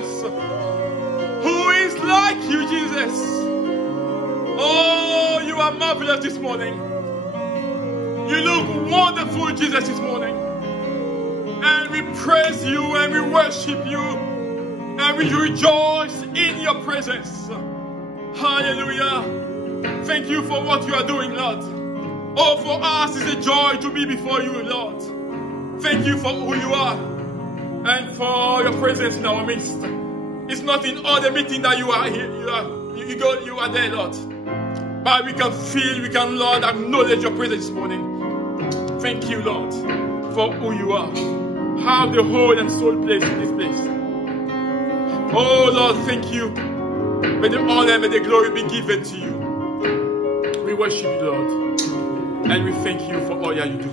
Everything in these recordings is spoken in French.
Jesus? Who is like you, Jesus? Oh, you are marvelous this morning. You look wonderful, Jesus, this morning. And we praise you and we worship you and we rejoice in your presence. Hallelujah. Thank you for what you are doing, Lord. Oh, for us it's a joy to be before you, Lord. Thank you for who you are and for your presence in our midst. It's not in all the meeting that you are here. You are there, Lord. But we can feel, we can, Lord, acknowledge your presence this morning. Thank you, Lord, for who you are. Have the whole and soul place in this place. Oh, Lord, thank you. May the honor, may the glory be given to you. We worship you, Lord. And we thank you for all that you do.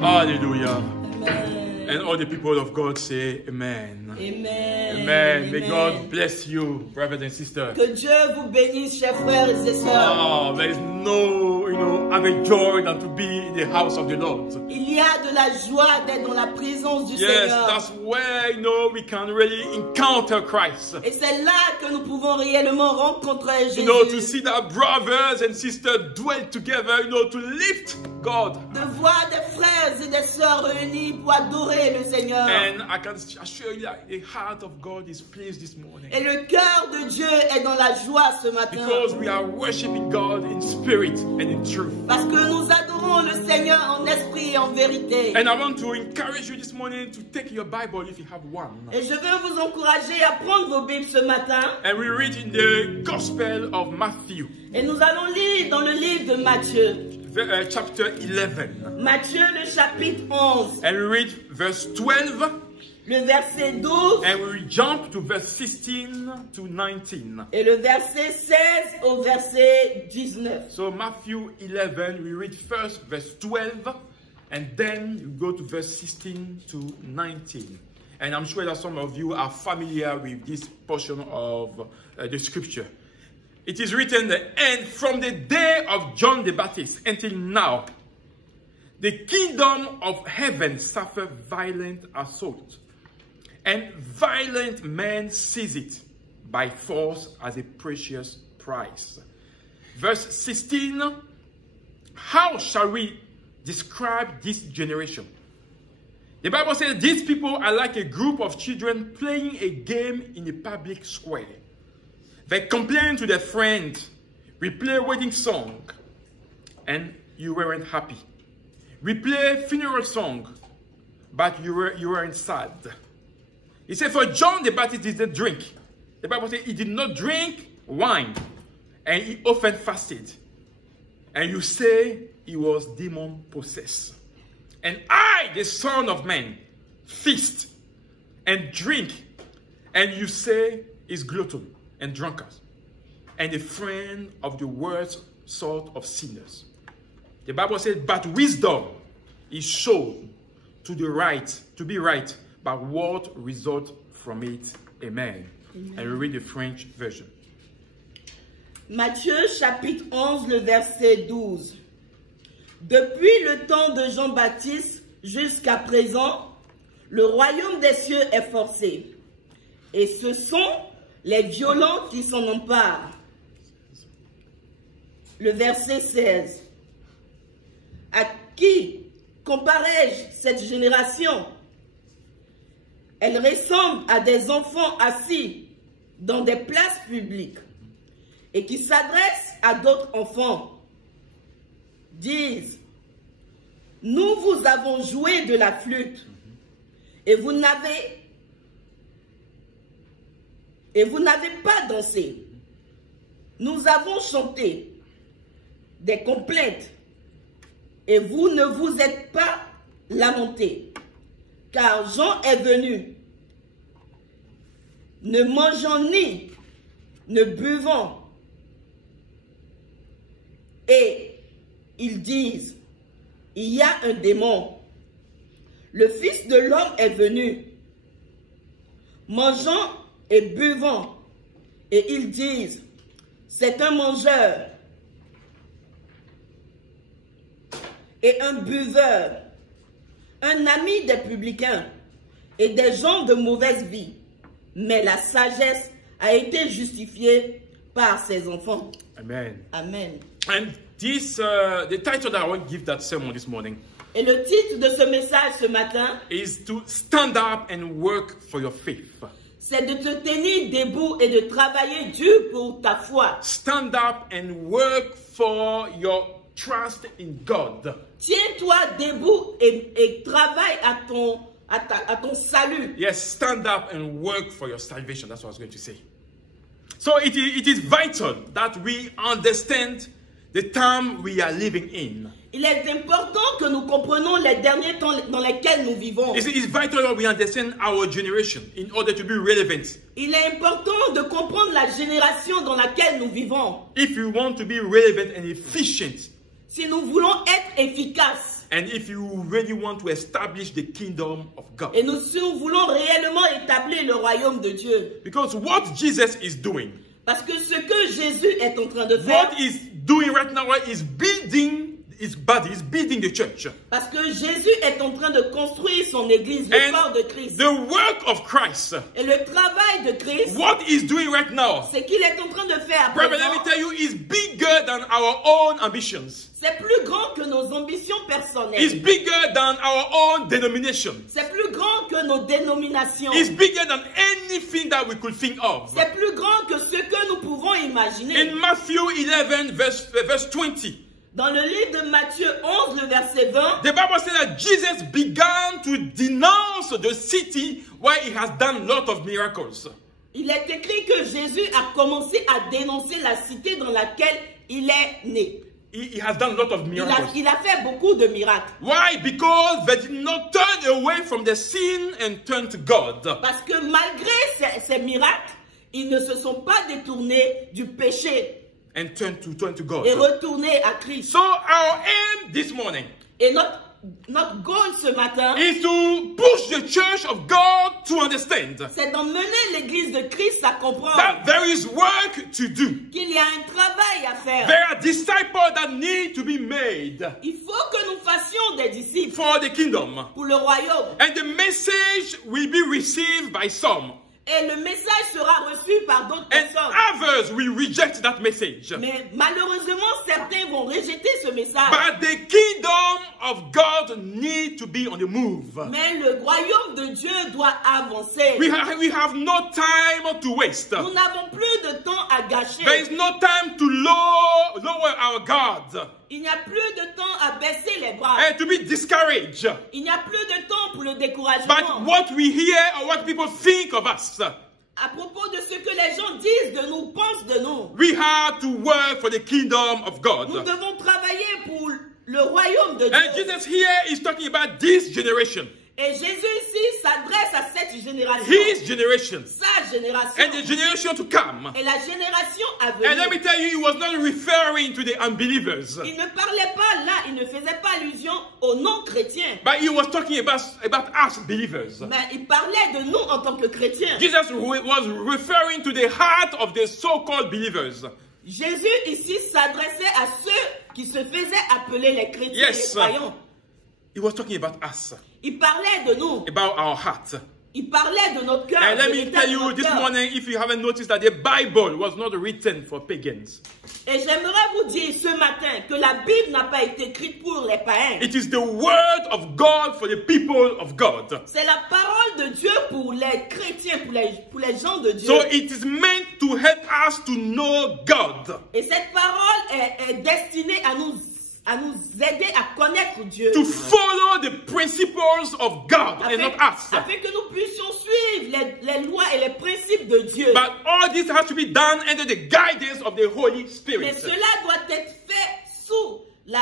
Hallelujah. Amen. And all the people of God say amen. Amen. Amen. May Amen. God bless you, brothers and sisters. Que Dieu vous bénisse, chers frères et sœurs. Oh, there is no, other joy than to be in the house of the Lord. Il y a de la joie d'être dans la présence du Yes, Seigneur. that's where, we can really encounter Christ. Et c'est là que nous pouvons réellement rencontrer Jésus. To see that brothers and sisters dwell together, to lift God. De voir des frères et des sœurs réunis pour adorer le Seigneur. And I can assure you that the heart of God is pleased this morning. Et le cœur de Dieu est dans la joie ce matin. Because we are worshiping God in spirit and in truth. Parce que nous adorons le Seigneur en esprit et en vérité. And I want to encourage you this morning to take your Bible if you have one. Et je veux vous encourager à prendre vos Bibles ce matin. And we read in the Gospel of Matthew. Et nous allons lire dans le livre de Matthieu. Chapter 11. Matthieu le chapitre 11. And we read verse 12. Le verset 12. And we jump to verse 16 to 19. Et le verset 16 au verset 19. So Matthew 11, we read first verse 12. And then you go to verse 16 to 19. And I'm sure that some of you are familiar with this portion of the scripture. It is written, and from the day of John the Baptist until now, the kingdom of heaven suffered violent assault, and violent men seize it by force as a precious prize. Verse 16, how shall we describe this generation? The Bible says these people are like a group of children playing a game in a public square. They complain to their friend, we play a wedding song, and you weren't happy. We play a funeral song, but you weren't sad. He said, for John the Baptist didn't drink. The Bible says he did not drink wine, and he often fasted. And you say he was demon possessed. And I, the Son of Man, feast and drink, and you say he's glutton and drunkard, and a friend of the worst sort of sinners. The Bible says, but wisdom is shown to be right, but what result from it? Amen. Amen. And we read the French version. Matthieu chapitre 11, le verset 12. Depuis le temps de Jean-Baptiste jusqu'à présent, le royaume des cieux est forcé. Et ce sont les violents qui s'en emparent. Le verset 16. À qui comparais-je cette génération? Elle ressemble à des enfants assis dans des places publiques et qui s'adressent à d'autres enfants. Disent, nous vous avons joué de la flûte et vous n'avez pas dansé. Nous avons chanté des complaintes et vous ne vous êtes pas lamenté. Car Jean est venu, ne mangeant ni ne buvant. Et ils disent, il y a un démon. Le Fils de l'homme est venu, mangeant et buvant. Et ils disent, c'est un mangeur et un buveur, un ami des publicains et des gens de mauvaise vie. mais la sagesse a été justifiée par ses enfants. Amen. Amen. And this, the title that I want to give that sermon this morning Et le titre de ce message ce matin, is to stand up and work for your faith. c'est de te tenir debout et de travailler dur pour ta foi. Stand up and work for your trust in God. Tiens-toi debout et travaille à ton salut. Yes, stand up and work for your salvation. That's what I was going to say. So it is vital that we understand the time we are living in. Il est important que nous comprenions les derniers temps dans lesquels nous vivons. It's vital that we understand our generation in order to be relevant. Il est important de comprendre la génération dans laquelle nous vivons. If you want to be relevant and efficient, Si nous voulons être efficaces and if you really want to establish the kingdom of God. et si nous voulons réellement établir le royaume de Dieu. Because what Jesus is doing, Parce que ce que Jésus est en train de faire, what he's doing right now is building his body, is building the church. parce que Jésus est en train de construire son église, le corps de Christ. The work of Christ, Et le travail de Christ, what he's doing right now, c'est qu'il est en train de faire à brother, let me présent, tell you, is bigger than our own ambitions. c'est plus grand que nos ambitions It's personnelles. bigger than our own denomination. C'est plus grand que nos dénominations. It's bigger than anything that we could think of. C'est plus grand que ce que nous pouvons imaginer. In Matthew 11, verse 20, Dans le livre de Matthieu 11, le verset 20, the Bible says that Jesus began to denounce the city where he has done a lot of miracles. il est écrit que Jésus a commencé à dénoncer la cité dans laquelle il est né. He has done a lot of miracles. Il a fait beaucoup de miracles. Why? Because they did not turn away from their sin and turn to God. Parce que malgré ces miracles, ils ne se sont pas détournés du péché And turn to God. et retournés à Christ. So our aim this morning Et notre goal ce matin, is to push the church of God to understand c'est d'emmener l'église de Christ à comprendre that there is work to do. qu'il y a un travail à faire. There are disciples that need to be made Il faut que nous fassions des disciples for the kingdom. pour le royaume. And the message will be received by some. Et le message sera reçu par d'autres And personnes. others will reject that message. Mais malheureusement, certains vont rejeter ce message. But the kingdom of God needs to be on the move. Mais le royaume de Dieu doit avancer. We have no time to waste. Nous n'avons plus de temps à gâcher. There is no time to lower our guard Il n'y a plus de temps à baisser les bras. and to be discouraged. Il n'y a plus de temps pour le But découragement. what we hear or what people think of us, À propos de ce que les gens disent de nous, pensent de nous, we have to work for the kingdom of nous God. devons travailler pour le royaume de And Dieu. Jesus here is talking about this generation, Et Jésus ici s'adresse à cette génération, his generation, sa génération, and the generation to come. et la génération à And let me venir. tell you, he was not referring to the unbelievers, Il ne parlait pas là, il ne faisait pas allusion aux non-chrétiens, but he was talking about us believers. mais il parlait de nous en tant que chrétiens. Jesus was referring to the heart of the so-called believers. Jésus ici s'adressait à ceux qui se faisaient appeler les chrétiens, Yes. les croyants. He was talking about us, Il parlait de nous, about our heart. il parlait de notre cœur. And let de me l'état tell de you notre this cœur. morning, if you haven't noticed, that the Bible was not written for pagans. Et j'aimerais vous dire ce matin que la Bible n'a pas été écrite pour les païens. It is the word of God for the people of God. C'est la parole de Dieu pour les chrétiens, pour les gens de Dieu. So it is meant to help us to know God, Et cette parole est destinée à nous aider à connaître Dieu. to follow the principles of God and not us. Afin que nous puissions suivre les lois et les principes de Dieu. But all this has to be done under the guidance of the Holy Mais Spirit. cela doit être fait sous la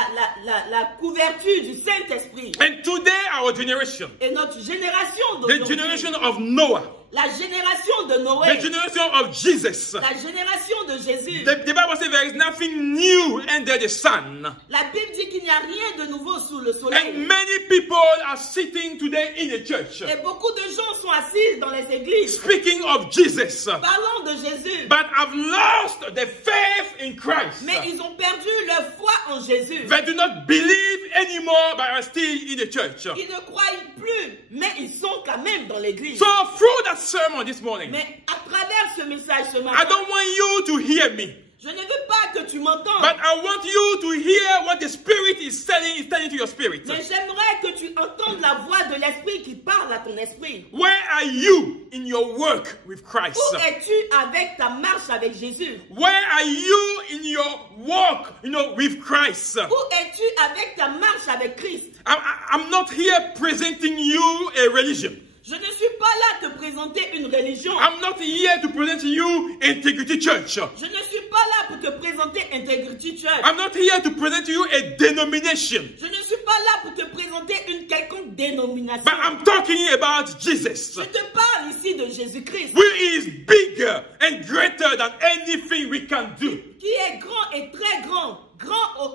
couverture du Saint-Esprit. And today, our generation, Et notre génération the d'aujourd'hui, generation of Noah, la génération de the Noé, generation of Jesus, la génération de Jésus, the Bible says there is nothing new under the sun. la Bible dit qu'il n'y a rien de nouveau sous le And soleil. many people are sitting today in the church, Et beaucoup de gens sont assis dans les églises, speaking of Jesus, parlant de Jésus, but have lost the faith in Christ. Mais ils ont perdu leur foi en Jésus. They do not believe anymore, but are still in the church. Ils ne croient plus, mais ils sont quand même dans l'église. So through that sermon this morning, Mais à travers ce message ce I matin, don't want you to hear me, je ne veux pas que tu m'entendes. but I want you to hear what the Spirit is telling to your spirit. Mais j'aimerais que tu entendes la voix de l'Esprit qui parle à ton esprit. Where are you in your work with Christ? Où es-tu avec ta marche avec Jésus? Where are you in your walk, with Christ? Où es-tu avec ta marche avec Christ? I'm not here presenting you a religion. Je ne suis pas là te présenter une religion. I'm not here to present you Integrity Church. Je ne suis pas là pour te présenter Integrity Church. I'm not here to present you a denomination. Je ne suis pas là pour te présenter une quelconque dénomination. But I'm talking about Jesus, Je te parle ici de Jésus-Christ, who is bigger and greater than anything we can do. qui est grand et très grand,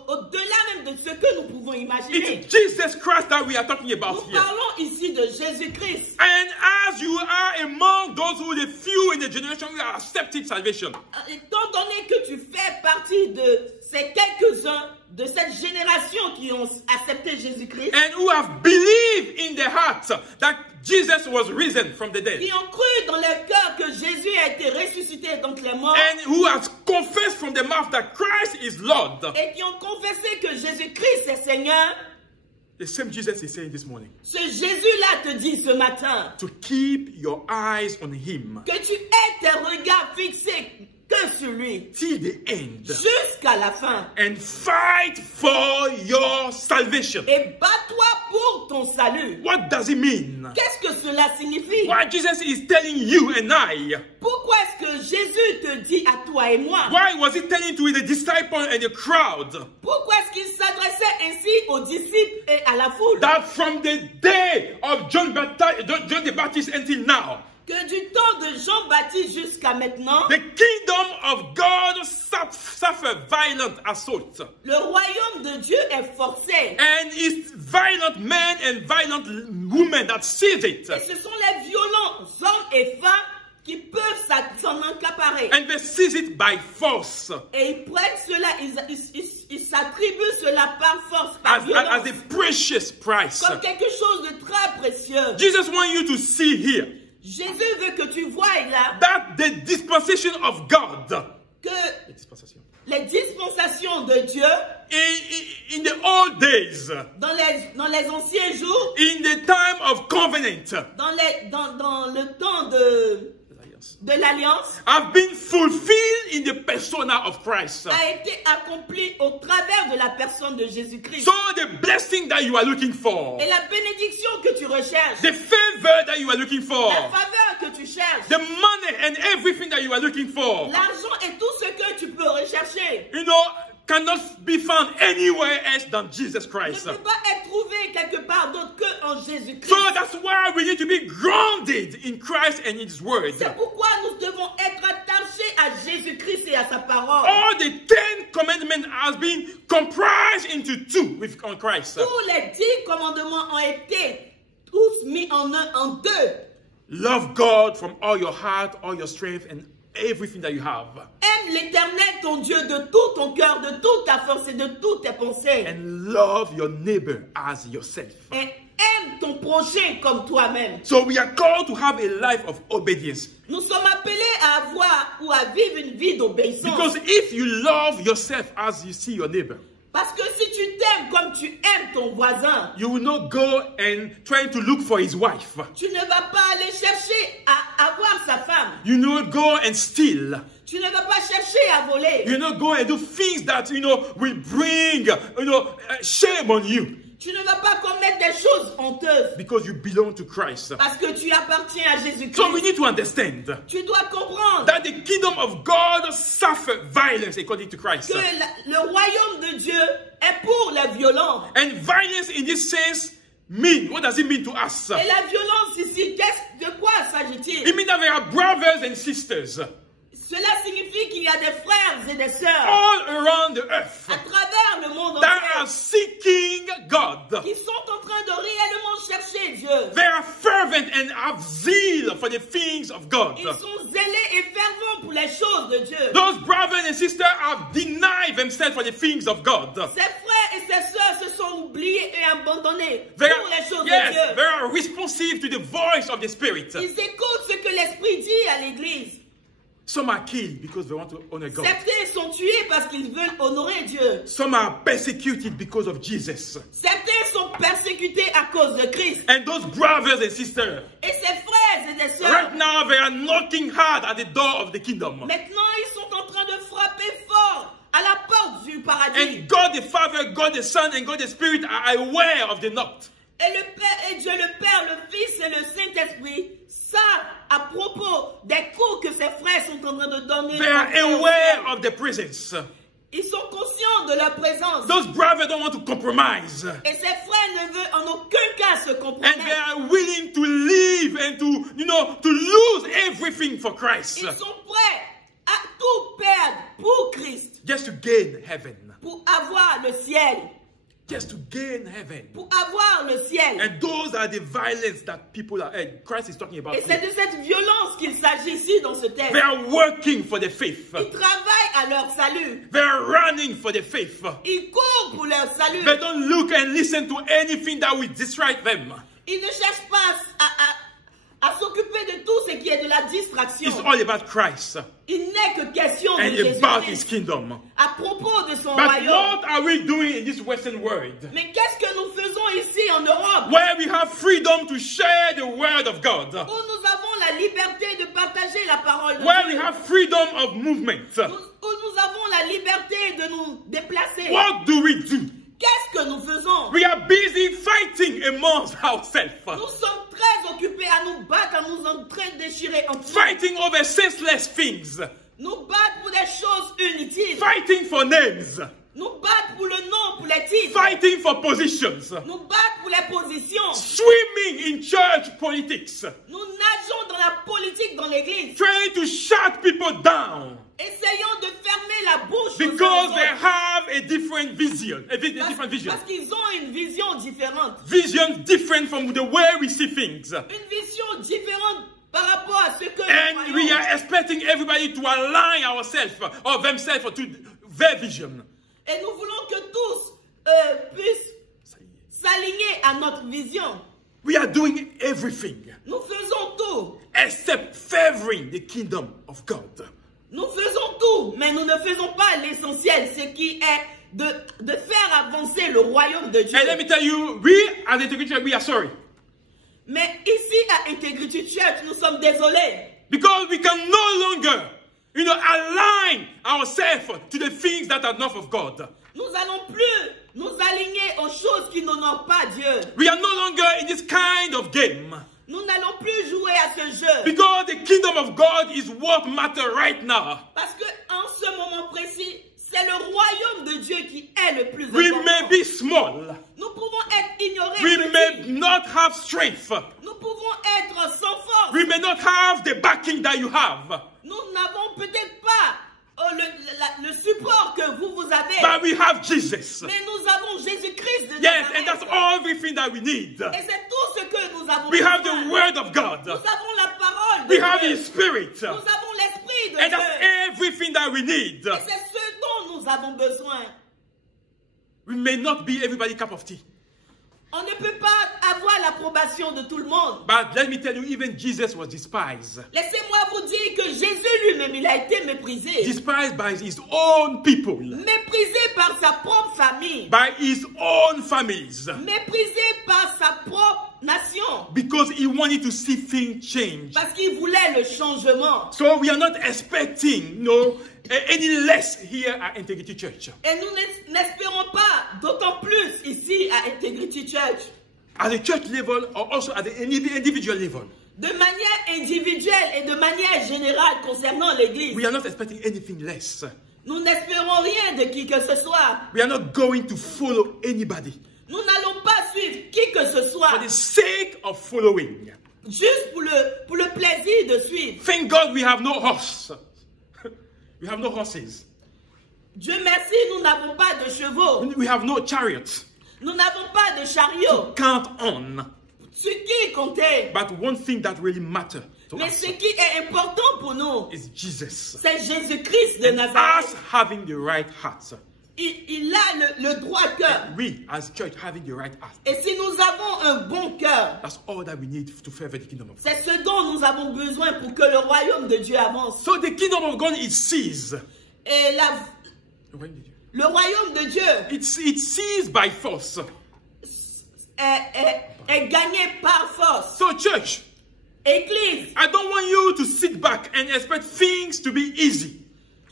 au-delà même de ce que nous pouvons imaginer. It's Jesus Christ that we are talking Nous about here. parlons ici de Jésus-Christ. And as you are among those who, the few in the generation who have accepted salvation, Étant donné que tu fais partie de ces quelques-uns de cette génération qui ont accepté Jésus-Christ, and who have believed in their hearts that Jesus was risen from the dead, qui ont cru dans leur cœur que Jésus a été ressuscité d'entre les morts, and who has confessed from their mouth that Christ is Lord, et qui ont confessé que Jésus-Christ est Seigneur, the same Jesus is saying this morning, ce Jésus-là te dit ce matin to keep your eyes on Him que tu aies tes regards fixés que sur lui till the end, jusqu'à la fin. and fight for your salvation. Et bats-toi pour ton salut. What does it mean? Qu'est-ce que cela signifie? Why Jesus is telling you and I? Pourquoi est-ce que Jésus te dit à toi et moi? Why was he telling to the disciples and the crowd Pourquoi est-ce qu'il s'adressait ainsi aux disciples et à la foule? that from the day of John the Baptist until now, Que du temps de Jean-Baptiste jusqu'à maintenant, the kingdom of God suffer violent assault, le royaume de Dieu est forcé. and it's violent men and violent women that seize it, Et ce sont les violents hommes et femmes qui peuvent s'en accaparer. and they seize it by force, Et ils prennent cela, ils s'attribuent cela par force, par violence, as a precious price. comme quelque chose de très précieux. Jesus wants you to see here Jésus veut que tu voies là that the dispensation of God, que les dispensations de Dieu in the old days, dans les anciens jours, in the time of covenant, dans le temps de l'Alliance, have been fulfilled in the persona of Christ. a été accompli au travers de la personne de Jésus-Christ. So the blessing that you are looking for, Et la bénédiction que tu recherches, the favor that you are looking for, la faveur que tu cherches, the money and everything that you are looking for, l'argent et tout ce que tu peux rechercher cannot be found anywhere else than Jesus ne Christ. peut pas être trouvé quelque part d'autre que en Jésus-Christ. So that's why we need to be grounded in Christ and His Word. C'est pourquoi nous devons être attachés à Jésus-Christ et à sa parole. All the 10 commandments has been comprised into two on Christ. Tous les 10 commandements ont été tous mis en deux. Love God from all your heart, all your strength, and everything that you have. Aime l'Éternel, ton Dieu, de tout ton cœur, de toute ta force et de toutes tes pensées. And love your neighbor as yourself. Et aime ton prochain comme toi-même. So we are called to have a life of obedience. Nous sommes appelés à avoir ou à vivre une vie d'obéissance. Because if you love yourself as you see your neighbor, Parce que si tu t'aimes comme tu aimes ton voisin, you will not go and try to look for his wife. tu ne vas pas aller chercher à avoir sa femme. You will not go and steal. Tu ne vas pas chercher à voler. You will not go and do things that, will bring, shame on you. Tu ne vas pas commettre des choses honteuses. Because you belong to Christ. Parce que tu appartiens à Jésus-Christ. So we need to understand Tu dois comprendre that the kingdom of God suffer violence according to Christ. que le royaume de Dieu est pour les violents. And violence in this sense what does it mean to us? Et la violence ici, de quoi s'agit-il? It means that we are brothers and sisters Cela signifie qu'il y a des frères et des sœurs all around the earth à travers le monde that are entier seeking God. qui sont en train de réellement chercher Dieu. They are fervent and have zeal for the things of God. Ils sont zélés et fervents pour les les choses de Dieu. Those brothers and sisters have denied themselves for the things of God. Ses frères et ses sœurs se sont oubliés et abandonnés They pour les are, choses de yes, Dieu. they are responsive to the voice of the Spirit. Ils écoutent ce que l'Esprit dit à l'Église. Some are killed because they want to honor God. Certains sont tués parce qu'ils veulent honorer Dieu. Some are persecuted because of Jesus. Certains sont persécutés à cause de Christ. And those brothers and sisters, Et ses frères et ses sœurs, right now they are knocking hard at the door of the kingdom. maintenant ils sont en train de frapper fort à la porte du paradis. And God the Father, God the Son, and God the Spirit are aware of the knock. Et le Père, et Dieu le Père, le Fils et le Saint-Esprit savent à propos des coups que ses frères sont en train de donner. They are aware of the presence. Ils sont conscients de leur présence. Those brothers don't want to compromise. Et ses frères ne veulent en aucun cas se And they compromettre. are willing to live and to lose everything for Christ. Ils sont prêts à tout perdre pour Christ, Just to gain heaven. pour avoir le ciel, Just to gain heaven. pour avoir le ciel. And those are the violence that people are, Christ is talking about Et c'est here. de cette violence qu'il s'agit ici dans ce texte. They are working for the faith. Ils travaillent à leur salut. They are running for the faith. Ils courent pour leur salut. They don't look and listen to anything that will distract them. Ils ne cherchent pas à s'occuper de tout ce qui est de la distraction. It's all about Christ Il n'est que question de and about His Jésus-Christ kingdom. à propos de son But royaume. what are we doing in this Western world? Mais qu'est-ce que nous faisons ici en Europe Where we have freedom to share the word of God. où nous avons la liberté de partager la parole de Where we Dieu, have freedom of movement. où nous avons la liberté de nous déplacer. What do we do? Qu'est-ce que nous faisons? We are busy fighting amongst ourselves. Nous sommes très occupés à nous battre, à nous en train de déchirer entre nous. Fighting over senseless things. Nous battre pour des choses inutiles. Fighting for names. Nous battre pour le nom, pour les titres. Fighting for positions. Nous battre pour les positions. Swimming in church politics. Nous nageons dans la politique dans l'église. Trying to shut people down. Essayons de fermer la bouche aux Because uns aux they autres. have a different vision. A different vision. Parce qu'ils ont une vision différente. Vision different from the way we see things. Une vision différente par rapport à ce que nous And we croyons. are expecting everybody to align ourselves or themselves to their vision. Et nous voulons que tous puissent s'aligner à notre vision. We are doing everything Nous faisons tout. except favoring the kingdom of God. Nous faisons tout, mais nous ne faisons pas l'essentiel, ce qui est de faire avancer le royaume de Dieu. And let me tell you, we as Integrity Church, we are sorry. Mais ici à Integrity Church, nous sommes désolés. Because we can no longer, align ourselves to the things that are not of God. Nous allons plus nous aligner aux choses qui n'honorent pas Dieu. We are no longer in this kind of game. Nous n'allons plus jouer à ce jeu. Because the kingdom of God is what matters right now. Parce que en ce moment précis, c'est le royaume de Dieu qui est le plus We important. may be small. Nous pouvons être ignorés. We petits. may not have strength. Nous pouvons être sans force. We may not have the backing that you have. Nous n'avons peut-être pas le support que vous avez. But we have Jesus. Mais nous avons Jésus-Christ de Yes, Nazareth. and that's everything that we need. Et c'est tout ce que nous avons We have besoin. the word of God. Nous avons la parole de We have Dieu. His Spirit. Nous avons l'Esprit de And Dieu. that's everything that we need. Et c'est ce dont nous avons besoin. We may not be everybody's cup of tea. On ne peut pas avoir l'approbation de tout le monde. But let me tell you, even Jesus was despised. Laissez-moi vous dire que Jésus lui-même, il a été méprisé. Despised by His own people. Méprisé par sa propre famille. By His own families. Méprisé par sa propre nation. Because He wanted to see things change. Parce qu'il voulait le changement. So we are not expecting, any less here at Integrity Church. Et nous n'espérons pas d'autant plus ici à Integrity Church. At the church level or also at the individual level. De manière individuelle et de manière générale concernant l'Église. We are not expecting anything less. Nous n'espérons rien de qui que ce soit. We are not going to follow anybody Nous n'allons pas suivre qui que ce soit. for the sake of following. Juste pour le plaisir de suivre. Thank God we have no horse. We have no horses. Dieu merci, nous n'avons pas de chevaux. We have no chariots. Nous n'avons pas de chariot. Count on. Ce qui comptait, But one thing that really matters Mais ce qui est important pour nous, is Jesus. c'est Jésus-Christ de And Nazareth. us having the right heart. Il a le droit cœur. We, as church, having the right heart. Et si nous avons un bon cœur, That's all that we need to further the kingdom of God. c'est ce dont nous avons besoin pour que le royaume de Dieu avance. So the kingdom of God is seized. Et le royaume de Dieu It's seized by force. est gagné par force. So church, Église, I don't want you to sit back and expect things to be easy.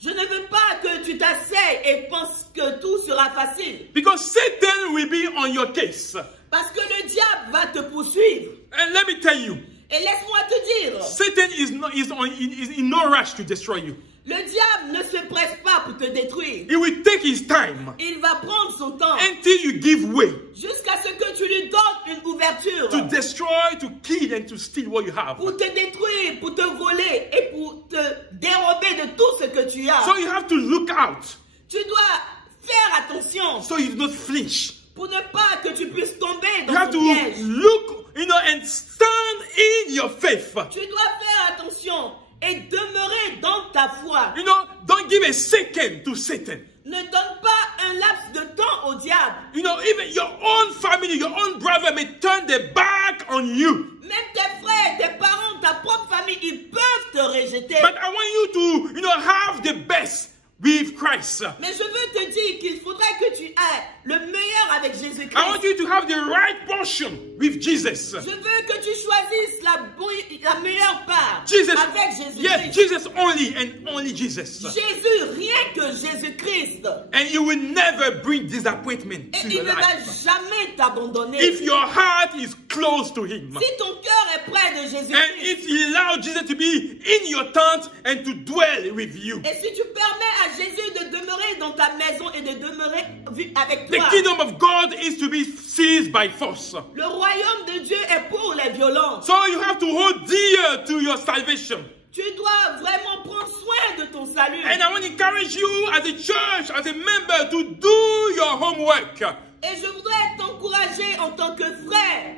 je ne veux pas que tu t'asseyes et penses que tout sera facile. Because Satan will be on your case. Parce que le diable va te poursuivre. And let me tell you, Et laisse-moi te dire, Satan is in no rush to destroy you. le diable ne se presse pas pour te détruire. He will take his time Il va prendre son temps until you give way jusqu'à ce que tu lui donnes une ouverture to destroy, to kill, and to steal what you have. pour te détruire, pour te voler et pour te dérober de tout ce que tu as. So you have to look out Tu dois faire attention so you do not flinch. pour ne pas que tu puisses tomber You dans have ce to piège. look, and stand in your faith. Tu dois faire attention et demeurer dans ta foi. Don't give a second to Satan. Ne donne pas un laps de temps au diable. Even your own family, your own brother may turn their back on you. Même tes frères, tes parents, ta propre famille, ils peuvent te rejeter. But I want you to, have the best with Christ. Mais je veux te dire qu'il faudrait que tu aies le meilleur avec I Jésus-Christ. want you to have the right portion with Jesus. Je veux que tu choisisses la meilleure part Jesus, avec Jésus-Christ. yes, Jesus only and only Jesus. Jésus, rien que Jésus-Christ. And you will never bring disappointment Et to il your ne va life. jamais t'abandonner. If your heart is close to Him, Si ton cœur est près de and Jésus-Christ, if you allow Jesus to be in your tent and to dwell with you, et si tu permets à Jésus de demeurer dans ta maison et de demeurer avec the toi, kingdom of God is to be seized by force. le royaume de Dieu est pour les violents. So you have to hold dear to your salvation. Tu dois vraiment prendre soin de ton salut. And I want to encourage you as a church, as a member, to do your homework. Et je voudrais t'encourager en tant que frère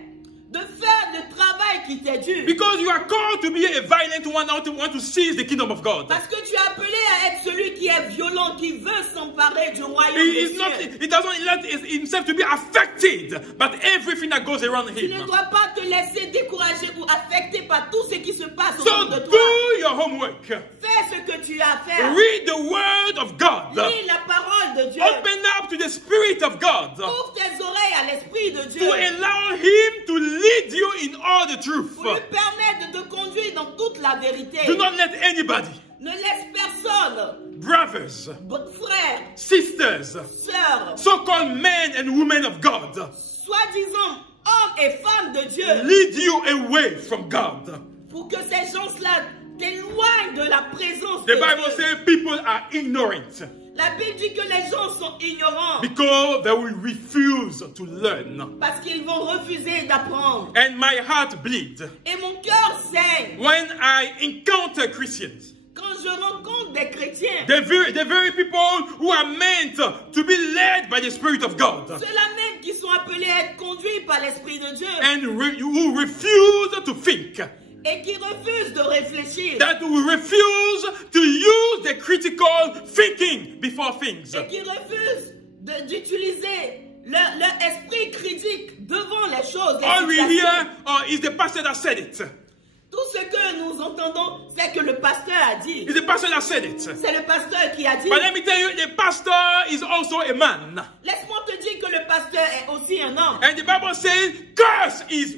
de faire le travail qui t'est dû. Because you are called to be a violent one, not to want to seize the kingdom of God. Parce que tu es appelé à être celui qui est violent, qui veut s'emparer du royaume des cieux. He doesn't let himself to be affected, but everything that goes around Tu ne him. dois pas te laisser décourager ou affecter par tout ce qui se passe So autour de toi. do your homework. Fais ce que tu as à faire. Read the word of God. Lis la parole de Dieu. Open up to the Spirit of God Ouvre tes oreilles à l'Esprit de Dieu. to allow Him to lead you in all the truth. Pour lui permettre de te conduire dans toute la vérité. Do not let anybody, Ne laisse personne, brothers, frères, sisters, sœurs, so-called men and women of God, soi-disant hommes et femmes de Dieu, lead you away from God. pour que ces gens-là t'éloignent de la présence The de Bible Dieu. says people are ignorant La Bible dit que les gens sont ignorants because they will refuse to learn. parce qu'ils vont refuser d'apprendre. And my heart bleeds Et mon cœur saigne when I encounter Christians. quand je rencontre des chrétiens, The very people who are meant to be led by the Spirit of God ceux-là même qui sont appelés à être conduits par l'Esprit de Dieu and who refuse to think, et qui refusent de réfléchir that who refuse to use the critical thinking before things. et qui refusent d'utiliser leur esprit critique devant les choses. les All we situations. hear is the pastor that said it. Tout ce que nous entendons, c'est que le pasteur a dit. It's the pastor that said it. C'est le pasteur qui a dit. But let me tell you, the pastor is also a man. Laisse-moi te dire que le pasteur est aussi un homme. And the Bible says, curse is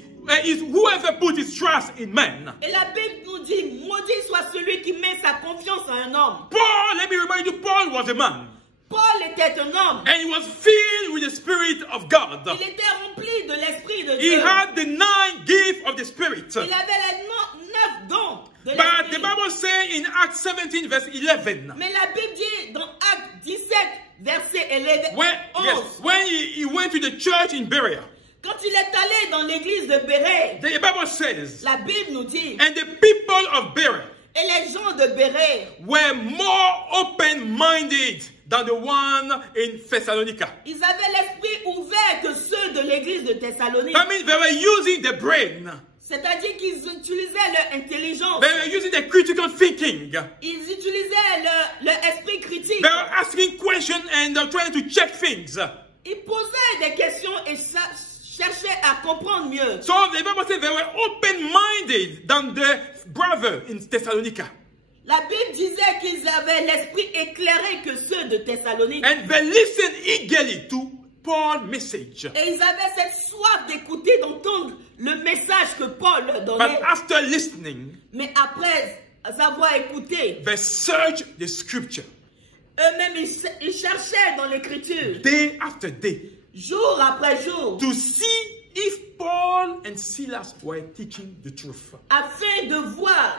whoever put his trust in man. Et la Bible nous dit, maudit soit celui qui met sa confiance en un homme. Paul, let me remind you, Paul was a man. Paul était un homme. And he was filled with the Spirit of God. Il était rempli de l'Esprit de He Dieu. had the 9 gifts of the Spirit. Il avait les 9 dons de But the l'Esprit. Bible says in Acts 17 verse 11, Mais la Bible dit dans Actes 17, verset 11, when he went to the church in Berea, quand il est allé dans l'église de Bérée, the Bible says, la Bible nous dit, and the people of Berea et les gens de Bérée, were more open-minded than the one in Thessalonica. ils avaient l'esprit ouvert que ceux de l'église de Thessalonique. That means they were using the brain. C'est-à-dire qu'ils utilisaient leur intelligence. They were using their critical thinking. Ils utilisaient leur esprit critique. They were asking questions and trying to check things. Ils posaient des questions et cherchaient à comprendre mieux. So the Bible says they were open-minded than the brother in Thessalonica. La Bible disait qu'ils avaient l'esprit éclairé que ceux de Thessalonique. And they listened eagerly to Paul's message. Et ils avaient cette soif d'écouter, d'entendre le message que Paul leur But donnait. after listening, Mais après avoir écouté, they searched the scripture eux-mêmes ils cherchaient dans l'écriture, day after day jour après jour, to see if Paul and Silas were teaching the truth. afin de voir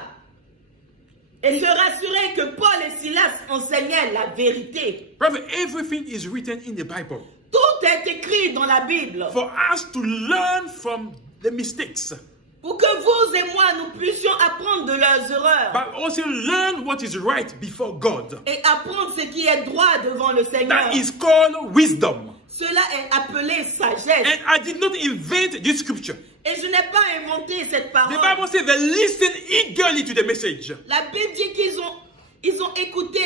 et se rassurer que Paul et Silas enseignaient la vérité. Brother, everything is written in the Bible Tout est écrit dans la Bible for us to learn from the mistakes, pour que vous et moi nous puissions apprendre de leurs erreurs but also learn what is right before God. et apprendre ce qui est droit devant le Seigneur. That is called wisdom. Cela est appelé sagesse. And I did not invent this scripture. Et je n'ai pas inventé cette The parole. Bible says they listened eagerly to the message. La Bible dit qu'ils ont écouté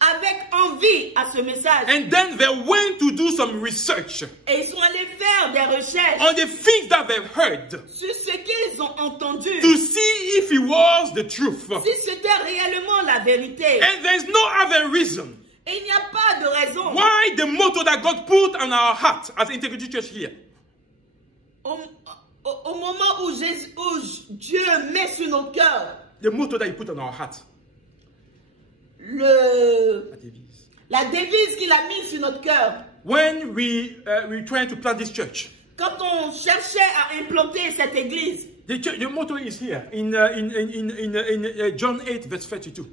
avec envie à ce message. And then they went to do some research Et ils sont allés faire des recherches on the things that they've heard sur ce qu'ils ont entendu. to see if it was the truth. Si c'était réellement la vérité. And there's no other reason Et il n'y a pas de raison. why the motto that God put on our heart as Integrity Church here, Au moment où Dieu met sur nos cœurs the motto that He put on our heart, la devise qu'il a mise sur notre cœur, when we trying to plant this church, quand on cherchait à implanter cette église, the motto is here in John 8 verse 32.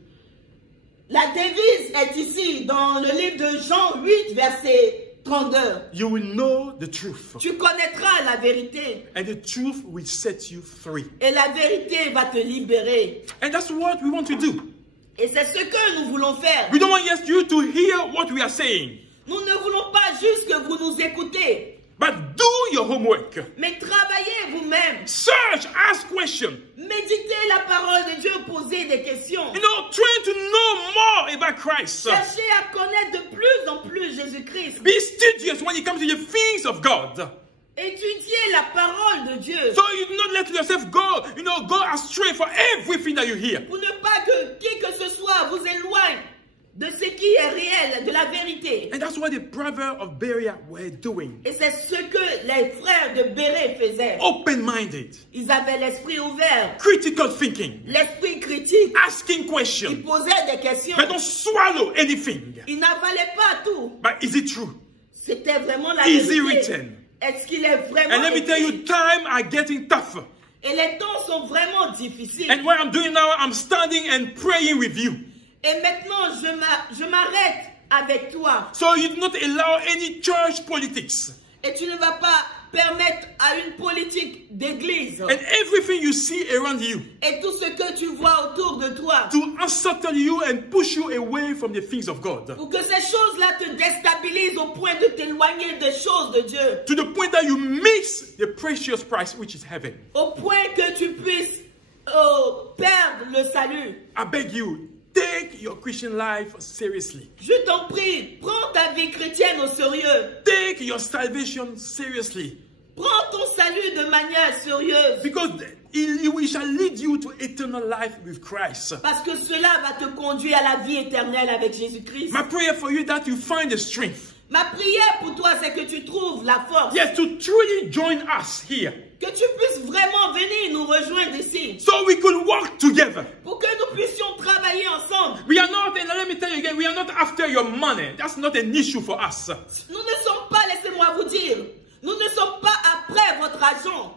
la devise est ici dans le livre de Jean 8 verset 32. You will know the truth, Tu connaîtras la vérité and the truth will set you free. et la vérité va te libérer. And that's what we want to do. Et c'est ce que nous voulons faire. We don't want just you to hear what we are saying, Nous ne voulons pas juste que vous nous écoutez, but do your homework. mais travaillez vous-même. Search, ask questions. Méditez la parole de Dieu, posez des questions. You know, trying to know more about Christ. Cherchez à connaître de plus en plus Jésus-Christ. Be studious when it comes to the things of God. Étudiez la parole de Dieu. So you do not let yourself go astray for everything that you hear. Pour ne pas que qui que ce soit vous éloigne de ce qui est réel, de la vérité. And that's what the brother of Berea were doing. Et c'est ce que les frères de Béret faisaient. Open-minded, Ils avaient l'esprit ouvert, critical thinking, l'esprit critique. asking Ils questions. posaient des questions. But don't swallow anything. Ils n'avalaient pas tout. But is it true? C'était vraiment la Is it vérité. written? Est-ce qu'il est vraiment And let me tell you, écrit? times are getting tougher. Et les temps sont vraiment difficiles. And what I'm doing now, I'm standing and praying with you. Et maintenant, je m'arrête avec toi. So you do not allow any church politics. Et tu ne vas pas permettre à une politique d'église And everything you see around you et tout ce que tu vois autour de toi to unsettle you and push you away from the things of God. pour que ces choses-là te déstabilisent au point de t'éloigner des choses de Dieu. To the point that you miss the precious price which is heaven. Au point que tu puisses perdre le salut. I beg you, take your Christian life seriously. Je t'en prie, prends ta vie chrétienne au sérieux. Take your salvation seriously. Prends ton salut de manière sérieuse. Because it shall lead you to eternal life with Christ. Parce que cela va te conduire à la vie éternelle avec Jésus-Christ. My prayer for you is that you find the strength. Ma prière pour toi, c'est que tu trouves la force. Yes, to truly join us here. Que tu puisses vraiment venir nous rejoindre ici. So we could work together. Pour que nous puissions travailler ensemble. We are not, and let me tell you again, we are not after your money. That's not an issue for us. Nous ne sommes pas, laissez-moi vous dire, nous ne sommes pas après votre argent.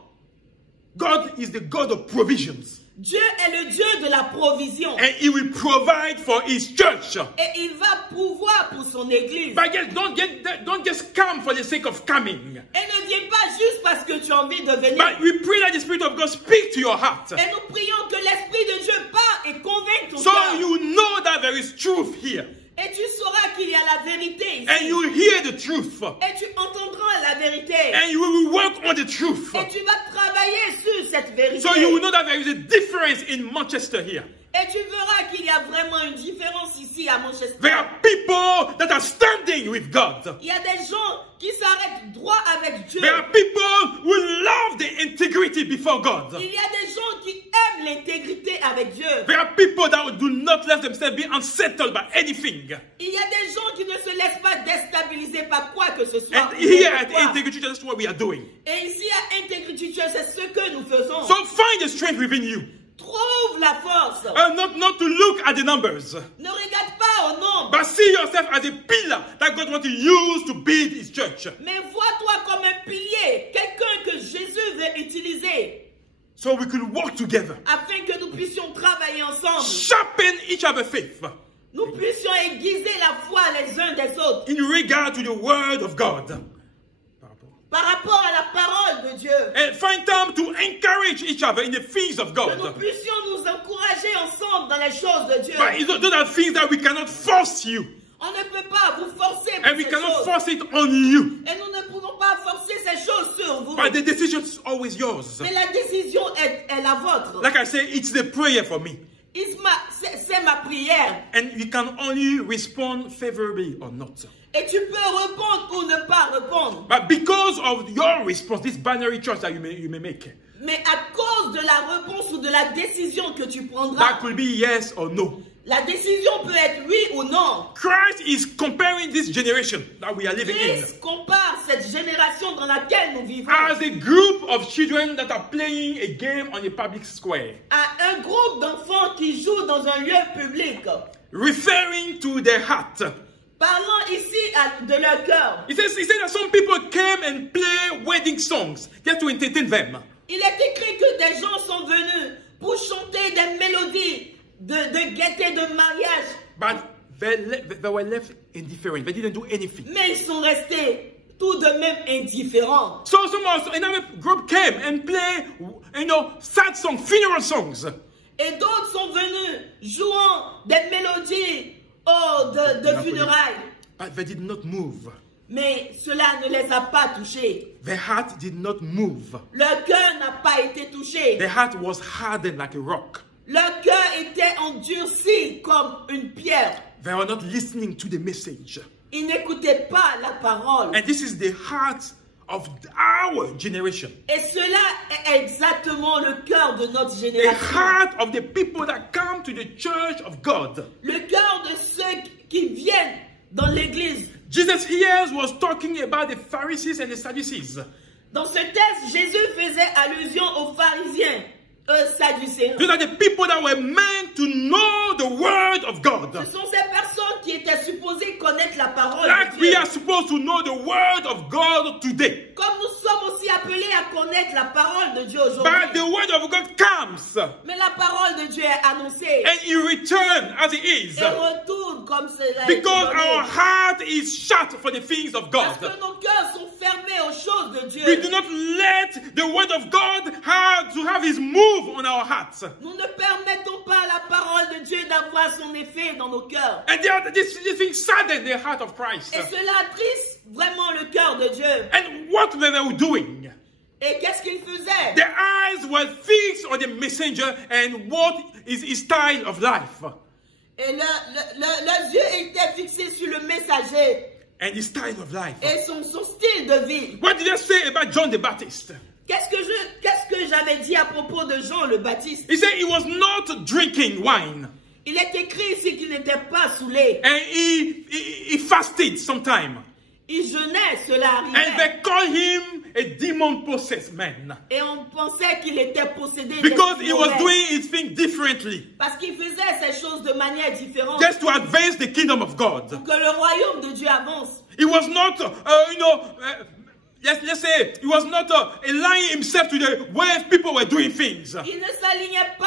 God is the God of provisions. Dieu est le Dieu de la provision. And He will provide for His church. Et il va pouvoir pour son église. But yes, don't just come for the sake of coming. Et ne viens pas juste parce que tu as envie de venir. But we pray that the Spirit of God speak to your heart. Et nous prions que l'Esprit de Dieu part et convainc ton So cœur. you know that there is truth here. Et tu sauras qu'il y a la vérité ici. And you hear the truth. Et tu entendras la vérité. And you will work on the truth. Et tu vas travailler sur cette vérité. So you will know that there is a difference in Manchester here. Et tu verras qu'il y a vraiment une différence ici à Manchester. There are people that are standing with God. Il y a des gens qui s'arrêtent droit avec Dieu. There are people who love the integrity before God. Il y a des gens qui aiment l'intégrité avec Dieu. There are people that do not let themselves be unsettled by anything. Il y a des gens qui ne se laissent pas déstabiliser par quoi que ce soit. And here at Integrity Church, that's what we are doing. Et ici à Integrity Church, c'est ce que nous faisons. So find the strength within you. Trouve la force. Not to look at the numbers, Ne regarde pas au nombre. but see yourself as a pillar that God wants to use to build His church. Mais vois-toi comme un pilier, quelqu'un que Jésus veut utiliser So we could work together, afin que nous puissions travailler ensemble. sharpen each other's faith Nous puissions aiguiser la foi les uns des autres in regard to the Word of God. par rapport à la parole de Dieu. And find time to encourage each other in the things of Que nous God. puissions nous encourager ensemble dans les choses de Dieu. But those are things that we cannot force you. On ne peut pas vous forcer pour And we ces cannot choses. force it on you. Et nous ne pouvons pas forcer ces choses sur vous. But the decision is always yours. Mais la décision est la vôtre. Like I say, it's the prayer for me. C'est ma prière. And you can only respond favorably or not. Et tu peux répondre ou ne pas répondre. But because of your response, this binary choice that you may make, Mais à cause de la réponse ou de la décision que tu that prendras, could be yes or no. la décision peut être oui ou non. Christ is comparing this generation that we are living in Christ compare cette génération dans laquelle nous vivons as a group of children that are playing a game on a public square, à un groupe d'enfants qui jouent dans un lieu public. referring to their heart. Parlant ici de leur cœur. He said that some people came and play wedding songs just to entertain them. Il est écrit que des gens sont venus pour chanter des mélodies de gaieté, de mariage. But they were left indifferent. They didn't do anything. Mais ils sont restés tout de même indifférents. So another group came and played, sad songs, funeral songs. Et d'autres sont venus jouant des mélodies de funérailles. But they did not move. Mais cela ne les a pas touchés. Their heart did not move. Leur cœur n'a pas été touché. Their heart was hardened like a rock. Leur cœur était endurci comme une pierre. They were not listening to the message. Ils n'écoutaient pas la parole. And this is the heart of our generation. Et cela est exactement le cœur de notre The génération. heart of the people that come to the church of God. Le cœur de ceux qui viennent dans l'église. Jesus here was talking about the Pharisees and the Sadducees. Dans ce texte, Jésus faisait allusion aux pharisiens, sadducéens. Those are the people that were meant to know the word of God. Ce sont ces personnes qui étaient supposées connaître la parole Like de we Dieu. are supposed to know the word of God today. Comme nous sommes aussi appelés à connaître la parole de Dieu But aujourd'hui. the word of God comes Mais la parole de Dieu est annoncée and it returns as it is. et retourne comme cela est Because donné. our heart is shut for the things of Parce God. que nos cœurs sont fermés aux choses de Dieu. We do not let the word of God have his move on our hearts. Nous ne permettons pas à la parole de Dieu d'avoir son effet dans nos cœurs. And this thing saddened the heart of Christ. Et cela attriste vraiment le cœur de Dieu. And what they were doing, Et qu'est-ce qu'il faisait? their eyes were fixed on the messenger and what is his style of life. Et leurs yeux étaient fixés sur le messager And his style of life. et son style de vie. What did I say about John the Baptist? Qu'est-ce que j'avais dit à propos de Jean le Baptiste? He said he was not drinking wine. Il est écrit ici qu'il n'était pas saoulé. And he fasted sometime. Il jeûnait, cela And arrivait. they call him a demon-possessed man. Et on pensait qu'il était possédé Because d'esprits he was mauvais. doing his thing differently. Parce qu'il faisait ces choses de manière différente. Just to advance the kingdom of God. Pour que le royaume de Dieu avance. He was not, let's say, he was not aligning himself to the way people were doing things. Il ne s'alignait pas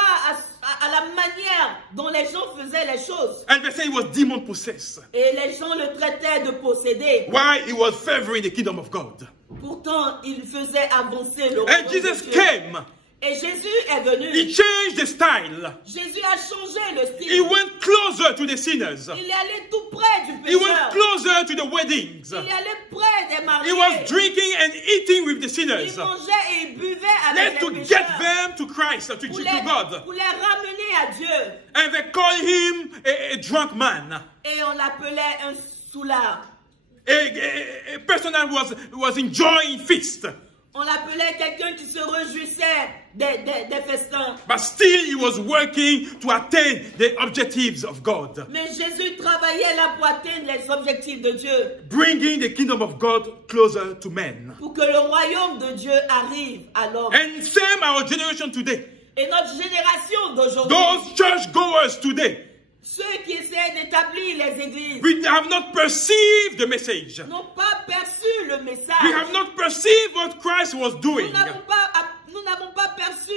à la manière dont les gens faisaient les choses. And they say he was demon-possessed. Et les gens le traitaient de possédé. Why? He was favoring the kingdom of God. Pourtant, il faisait avancer le And royaume Jesus de Dieu. came. Et Jésus est venu. He changed the style. Jésus a changé le He style. went closer to the sinners. Il est allé tout près du He went pécheur. closer to to the weddings. Il allait près des mariés. He was drinking and eating with the Il sinners. mangeait et il buvait avec To les get pécheurs. them to Christ, to God. Pour les ramener à Dieu. And they call him a drunk man. Et on l'appelait un soulard. A person that was enjoying feast. On l'appelait quelqu'un qui se réjouissait des festins. But still he was working to attain the objectives of God. Mais Jésus travaillait là pour atteindre les objectifs de Dieu. Bringing the kingdom of God closer to men. Pour que le royaume de Dieu arrive à l'homme. And same our generation today. Et notre génération d'aujourd'hui. Those churchgoers today. Ceux qui essaient d'établir les églises. We have not perceived the message. N'ont pas perçu le message. We have not perceived what Christ was doing. Nous n'avons pas perçu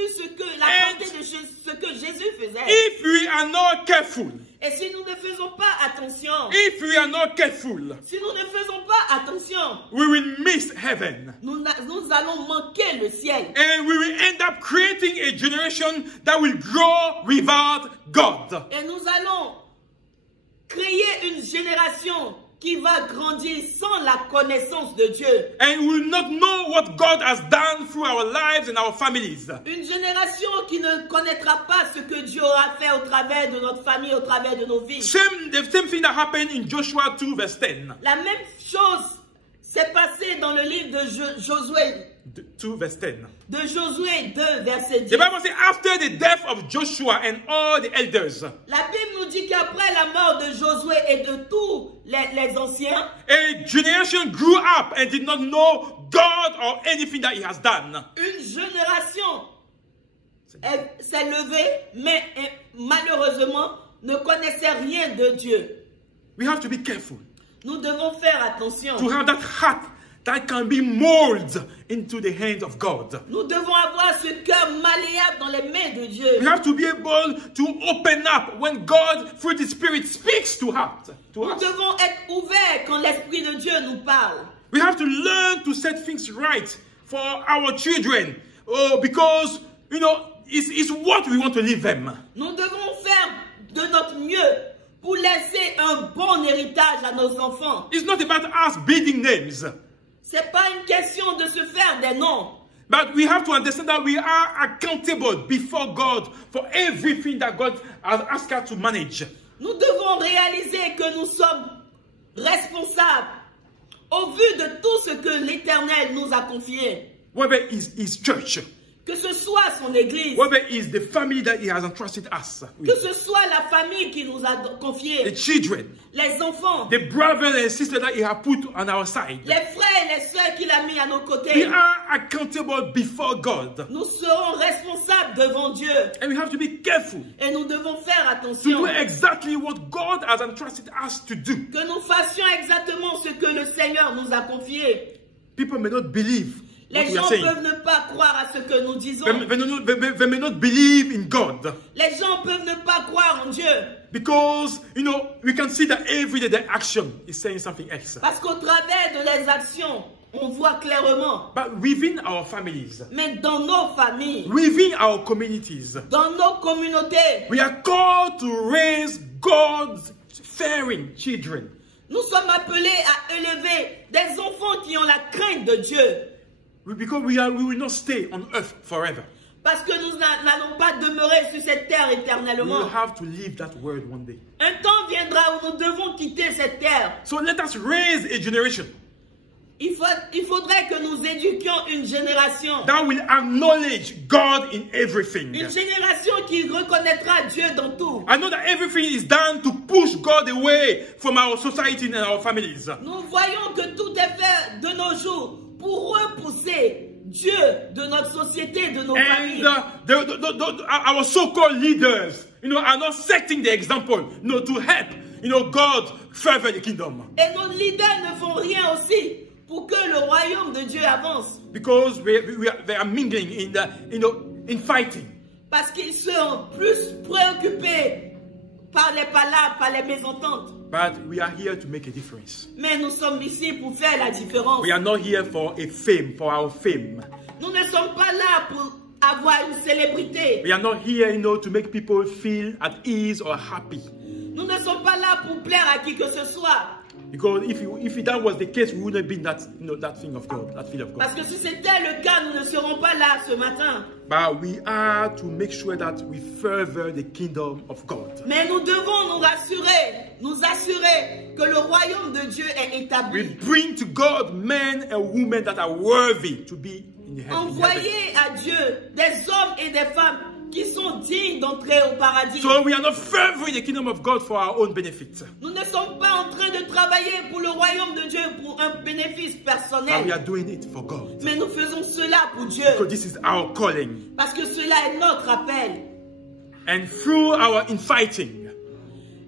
la portée de ce que Jésus faisait. If we are not careful, et si nous ne faisons pas attention, if we are not careful, si nous ne faisons pas attention, we will miss heaven. Nous allons manquer le ciel. And we will end up creating a generation that will grow without God. Et nous allons créer une génération qui va grandir sans la connaissance de Dieu. And will not know what God has done through our lives and our families. Une génération qui ne connaîtra pas ce que Dieu aura fait au travers de notre famille, au travers de nos vies. The same thing that happened in Joshua 2 verse 10. La même chose s'est passée dans le livre de Josué. 2 verse 10. De Josué 2 verset 10. The Bible says after the death of Joshua and all the elders. La Bible nous dit qu'après la mort de Josué et de tous les anciens, a generation grew up and did not know God or anything that he has done. Une génération s'est levée, mais malheureusement ne connaissait rien de Dieu. We have to be careful. Nous devons faire attention. To have that heart that can be molded into the hands of God. Nous devons avoir ce cœur malléable dans les mains de Dieu. We have to be able to open up when God, through the Spirit, speaks to us. Nous devons être ouverts quand l'Esprit de Dieu nous parle. We have to learn to set things right for our children. Oh, because, you know, it's what we want to leave them. Nous devons faire de notre mieux pour laisser un bon héritage à nos enfants. It's not about us building names. C'est pas une question de se faire des noms. But we have to understand that we are accountable before God for everything that God has asked us to manage. Nous devons réaliser que nous sommes responsables au vu de tout ce que l'Éternel nous a confié. Whether it's his church, que ce soit son église, whether it's the family that he has entrusted us with, que ce soit la famille qui nous a confié, the children, les enfants, the brothers and sisters that he has put on our side. les frères et les sœurs qu'il a mis à nos côtés. We are accountable before God. Nous serons responsables devant Dieu. And we have to be careful Et nous devons faire to attention. do exactly what God has entrusted us to do. Que nous fassions exactement ce que le Seigneur nous a confié. People may not believe what Les we are gens saying. peuvent ne pas croire à ce que nous disons. They may not believe in God. Les gens peuvent ne pas croire en Dieu. Because, you know, we can see that every day their action is saying something else. Parce qu'au travers de les actions, on voit clairement. But within our families, Mais dans nos familles, within our communities, dans nos communautés, we are called to raise God's fearing children. nous sommes appelés à élever des enfants qui ont la crainte de Dieu. Because we will not stay on earth forever. Parce que nous n'allons pas demeurer sur cette terre We will éternellement. have to leave that world one day. Un temps viendra où nous devons quitter cette terre. So let us raise a generation Il faudrait que nous éduquions une génération. that will acknowledge God in everything. Une génération qui reconnaîtra Dieu dans tout. I know that everything is done to push God away from our society and our families. Nous voyons que tout est fait de nos jours pour repousser Dieu de notre société, de nos familles. And our so-called leaders, you know, are not setting the example, you know, to help, you know, God further the kingdom. Et nos leaders ne font rien aussi pour que le royaume de Dieu avance. Because they are mingling in the, you know, in fighting. Parce qu'ils sont plus préoccupés par les palabres, par les mésententes. But we are here to make a difference. Mais nous sommes ici pour faire la différence. We are not here for a fame, for our fame. Nous ne sommes pas là pour avoir une célébrité. We are not here, you know, to make people feel at ease or happy. Nous ne sommes pas là pour plaire à qui que ce soit. Because if that was the case, we wouldn't be in that, that thing of God, that feel of God. Parce que si c'était le cas, nous ne serons pas là ce matin. But we are to make sure that we further the kingdom of God. Mais nous devons nous assurer que le royaume de Dieu est We établi. bring to God men and women that are worthy to be in the heaven. Envoyer à Dieu des hommes et des femmes qui sont dignes d'entrer au paradis. So we are not furthering the kingdom of God for our own benefit. Nous ne sommes pas en train de travailler pour le royaume de Dieu pour un bénéfice But we personnel. are doing it for God. Mais nous faisons cela pour Dieu. Because this is our calling. Parce que cela est notre appel. And through our infighting,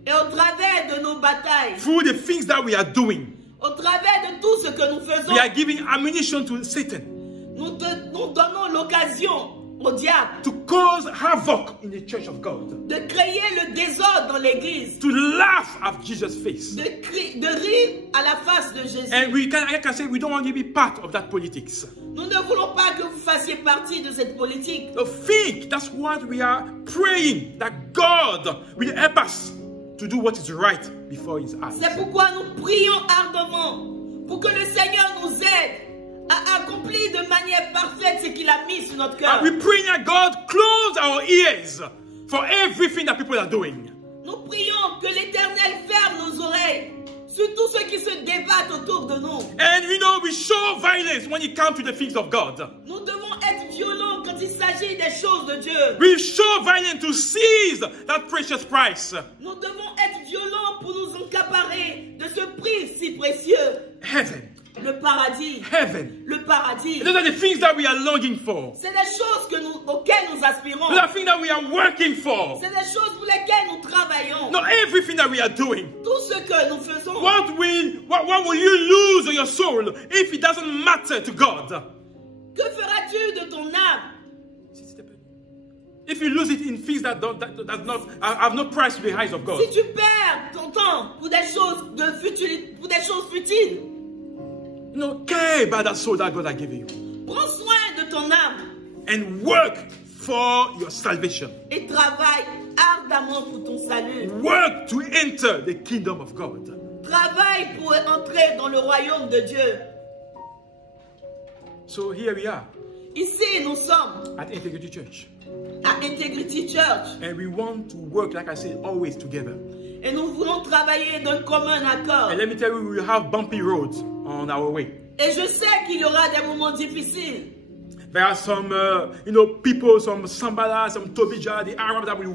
Et au travers de nos batailles, through the things that we are doing, au travers de tout ce que nous faisons, we are giving ammunition to Satan nous donnons l'occasion au diable to cause havoc in the church of God, de créer le désordre dans l'église, to laugh at Jesus' face. de rire à la face de Jésus. And I can say we don't want to be part of that politics. Nous ne voulons pas que vous fassiez partie de cette politique. So think that's what we are praying, that God will help us to do what is right before His eyes. C'est pourquoi nous prions ardemment pour que le Seigneur nous aide à accomplir de manière parfaite ce qu'il a mis sur notre cœur. And we pray that God close our ears for everything that people are doing. Nous prions que l'Éternel ferme nos oreilles sur tous ceux qui se débattent autour de nous. And we show violence when it comes to the things of God. Nous devons être violents quand il s'agit des choses de Dieu. We show violence to seize that precious price. Nous devons être violents pour nous accaparer de ce prix si précieux. Heaven. Le paradis. Heaven. Le paradis. Those are the things that we are longing for. C'est des choses auxquelles nous aspirons. Those are things that we are working for. C'est des choses pour lesquelles nous travaillons. Not everything that we are doing. Tout ce que nous faisons. What will you lose of your soul if it doesn't matter to God? Que feras-tu de ton âme? If you lose it in things that have no price to the eyes of God. Si tu perds ton temps pour des choses futiles. Care about that soul that God has given you. Prends soin de ton âme. And work for your salvation. Et travaille ardemment pour ton salut. Work to enter the kingdom of God. Travaille pour entrer dans le royaume de Dieu. So here we are. Ici, nous sommes at Integrity Church. À Integrity Church. And we want to work, like I said, always together. Et nous voulons travailler d'un commun accord. And let me tell you, we will have bumpy roads on our way. Et je sais qu'il y aura des moments difficiles. There are some, people, some Sambala, some Tobija, the Arabs that will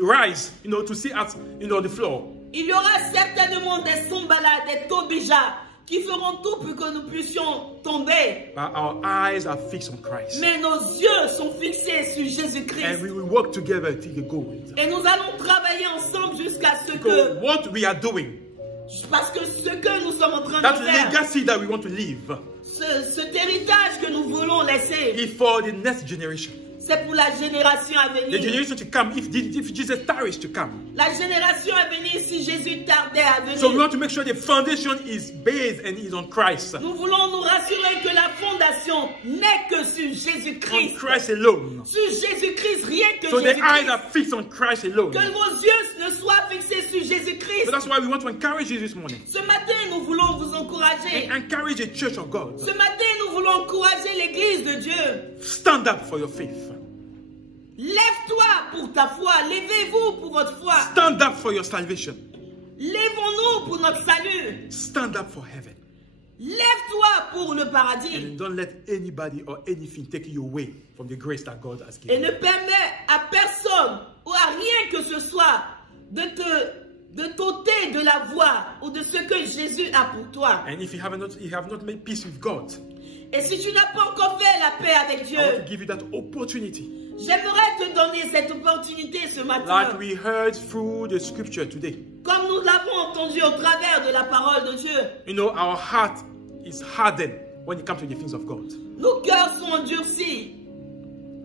rise, to sit at, the floor. Il y aura certainement des Sambala, des Tobija, qui feront tout pour que nous puissions tomber. But our eyes are fixed on Christ. Mais nos yeux sont fixés sur Jésus-Christ. And we will work together till the goal. Et nous allons travailler ensemble jusqu'à ce que what we are doing, parce que ce que nous sommes en train that de faire, legacy that we want to leave, cet héritage que nous voulons laisser, is for the next generation. C'est pour la génération à venir. The generation to come, if Jesus tarries to come. La génération à venir si Jésus tardait à venir. So we want to make sure the foundation is based and is on Christ. Nous voulons nous rassurer que la fondation n'est que sur Jésus-Christ. On Christ alone. Sur Jésus-Christ, rien que so Jésus-Christ. So the eyes are fixed on Christ alone. Que vos yeux ne soient fixés sur Jésus-Christ. So that's why we want to encourage you this morning. Ce matin, nous voulons vous encourager. And encourage the church of God. Ce matin, nous voulons encourager l'église de Dieu. Stand up for your faith. Lève-toi pour ta foi. Levez-vous pour votre foi. Stand up for your salvation. Lèvons-nous pour notre salut. Stand up for heaven. Lève-toi pour le paradis. And don't let anybody or anything take you away from the grace that God has given. Et ne permets à personne ou à rien que ce soit de t'ôter de la voie ou de ce que Jésus a pour toi. And if you have not made peace with God, et si tu n'as pas encore fait la paix avec Dieu, I want to give you that opportunity. J'aimerais te donner cette opportunité ce matin. Like we heard through the scripture today. Comme nous l'avons entendu au travers de la parole de Dieu. Our heart is hardened when it comes to the things of God. Nos cœurs sont endurcis.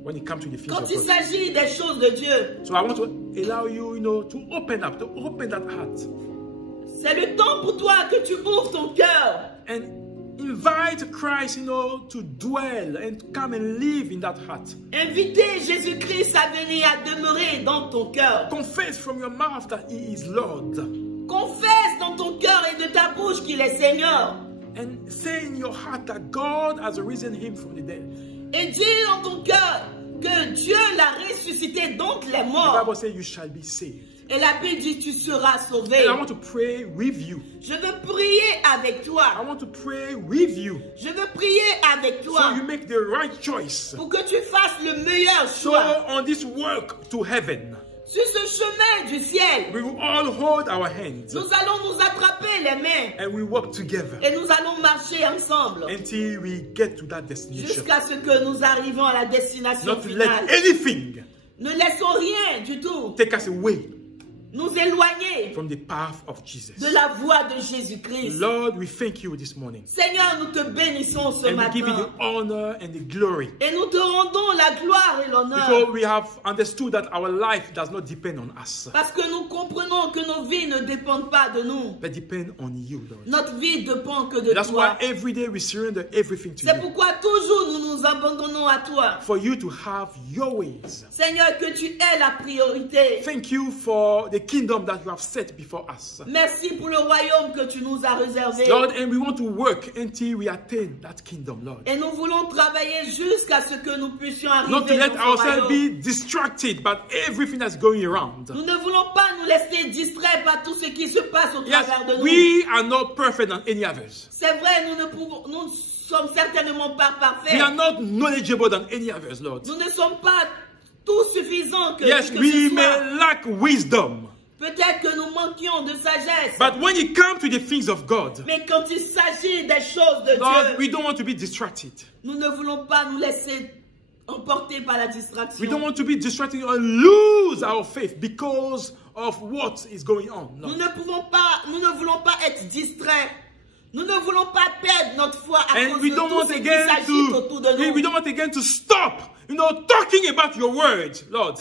When it comes to the things quand of il God. s'agit des choses de Dieu. So I want to allow you, to open up, to open that heart. C'est le temps pour toi que tu ouvres ton cœur. And invite Christ, to dwell and come and live in that heart. Invitez Jésus-Christ à venir à demeurer dans ton cœur. Confess from your mouth that He is Lord. Confesse dans ton cœur et de ta bouche qu'il est Seigneur. And say in your heart that God has risen him from the dead. Et dis en ton cœur que Dieu l'a ressuscité d'entre les The morts. Bible says you shall be saved. Et la Bible dit tu seras sauvé. And I want to pray with you. Je veux prier avec I toi. want to pray with you. Je veux prier avec So toi you make the right choice. pour que tu fasses le meilleur So choix. on this work to heaven, Sur ce chemin du ciel, we will all hold our hands nous allons nous attraper les mains and we walk together et nous allons marcher ensemble until we get to that destination. jusqu'à ce que nous arrivions à la destination Not to let finale. anything Ne laissons rien du tout take us away nous éloigner from the path of Jesus. de la voie de Jésus-Christ. Lord, we thank you this morning. Seigneur, nous te bénissons ce And we give you the matin honor and the glory. et nous te rendons la gloire et l'honneur Because we have understood that our life does not depend on us, parce que nous comprenons que nos vies ne dépendent pas de nous. but depend on you, Lord. Notre vie ne dépend que de That's why toi. every day we surrender everything to C'est you. pourquoi toujours nous nous abandonnons à toi. For you to have your ways. Seigneur, que tu aies la priorité. Thank you for the kingdom that you have set before us. Merci pour le royaume que tu nous as réservé. Lord, and we want to work until we attain that kingdom, Lord. Et nous voulons travailler jusqu'à ce que nous puissions arriver Not to let dans ce ourselves royaume. be distracted by everything that's going around. Nous ne voulons pas nous laisser distraire par tout ce qui se passe au Yes, travers de nous. we are not perfect than any others. C'est vrai, nous ne sommes certainement pas We are parfaits. not knowledgeable than any others, Lord. Nous ne sommes pas tout suffisants que, Yes, que we ce soit. may lack wisdom. Peut-être que nous manquions de sagesse. But when it comes to the things of God, Mais quand il s'agit des choses de Lord, Dieu, we don't want to be distracted. nous ne voulons pas nous laisser emporter par la We don't distraction. want to be distracted or lose our faith because of what is going on. Nous Lord. ne voulons pas être distraits. Nous ne voulons pas perdre notre foi à And cause we de don't tout want ce qui again s'agit autour de to we nous. don't want again to stop, talking about your word, Lord.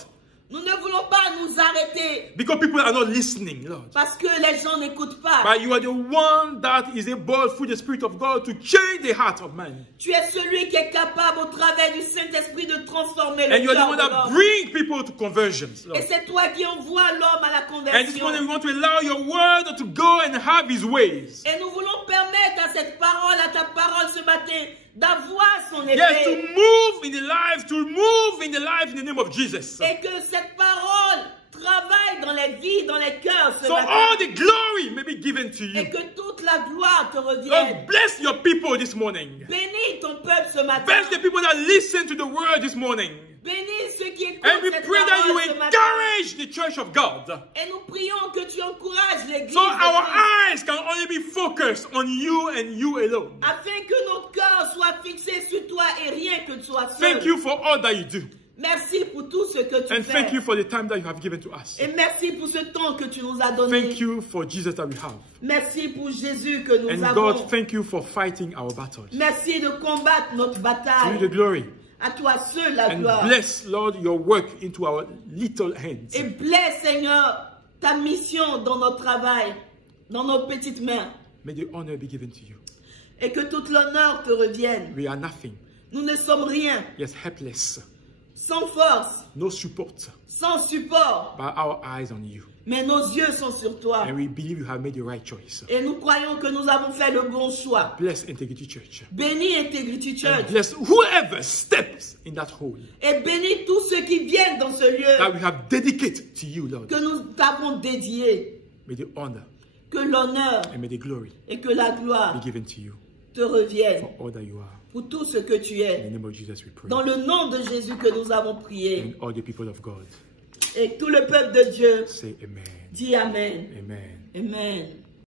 Nous ne voulons pas nous arrêter Because people are not listening, Lord. parce que les gens n'écoutent pas. But you are the one that is able, through the Spirit of God, to change the heart of man. Tu es celui qui est capable au travers du Saint-Esprit de transformer And le you are the cœur one de that l'homme. bring people to conversions, Lord. Et c'est toi qui envoies l'homme à la And this morning conversion. we want to allow your word to go and have his ways. Et nous voulons permettre à cette parole, à ta parole ce matin, d'avoir son Yes, to effet. move in the life in the name of Jesus. Et que cette parole travaille dans les vies, dans les cœurs ce So matin. all the glory may be given to Et you. que toute la gloire te revienne. Lord, bless your people this morning. Bénis ton peuple ce matin. Bless the people that listen to the word this morning. Bénis ceux qui écoutent And we cette pray that you parole ce matin. encourage the church of God. Et nous prions que tu encourages l'église So de our Christ, eyes can only be focused on you and you alone. afin que nos cœurs soient fixés sur toi et rien que tu sois Thank seul. you for all that you do. Merci pour tout ce que tu And fais. thank you for the time that you have given to us. Et merci pour ce temps que tu nous as donné. Thank you for Jesus that we have. Merci pour Jésus que nous And avons. God, thank you for fighting our battles. Merci de combattre notre To you the bataille. glory. À toi seul la And gloire. bless, Lord, your work into our little hands. Et blesse, Seigneur, ta mission dans notre travail, dans nos petites mains. May the honor be given to you. Et que toute l'honneur te revienne. We are nothing. Nous ne sommes rien, Yes, helpless. sans force, No support. sans support. But our eyes on you. Mais nos yeux sont sur toi. And we believe you have made the right choice. Et nous croyons que nous avons fait le bon choix. Bless Integrity Church. Bénis Integrity And Church. bless whoever steps in that hole Et bénis tous ceux qui viennent dans ce lieu that we have dedicated to you, Lord. que nous t'avons dédié. May the honor Que l'honneur and may the glory et que la gloire be given to you te reviennent for all that you are. pour tout ce que tu In es. the name of Jesus we pray. Dans le nom de Jésus que nous avons prié. And all the people of God Et tout le peuple de Dieu say amen. dit Amen. Amen. Amen.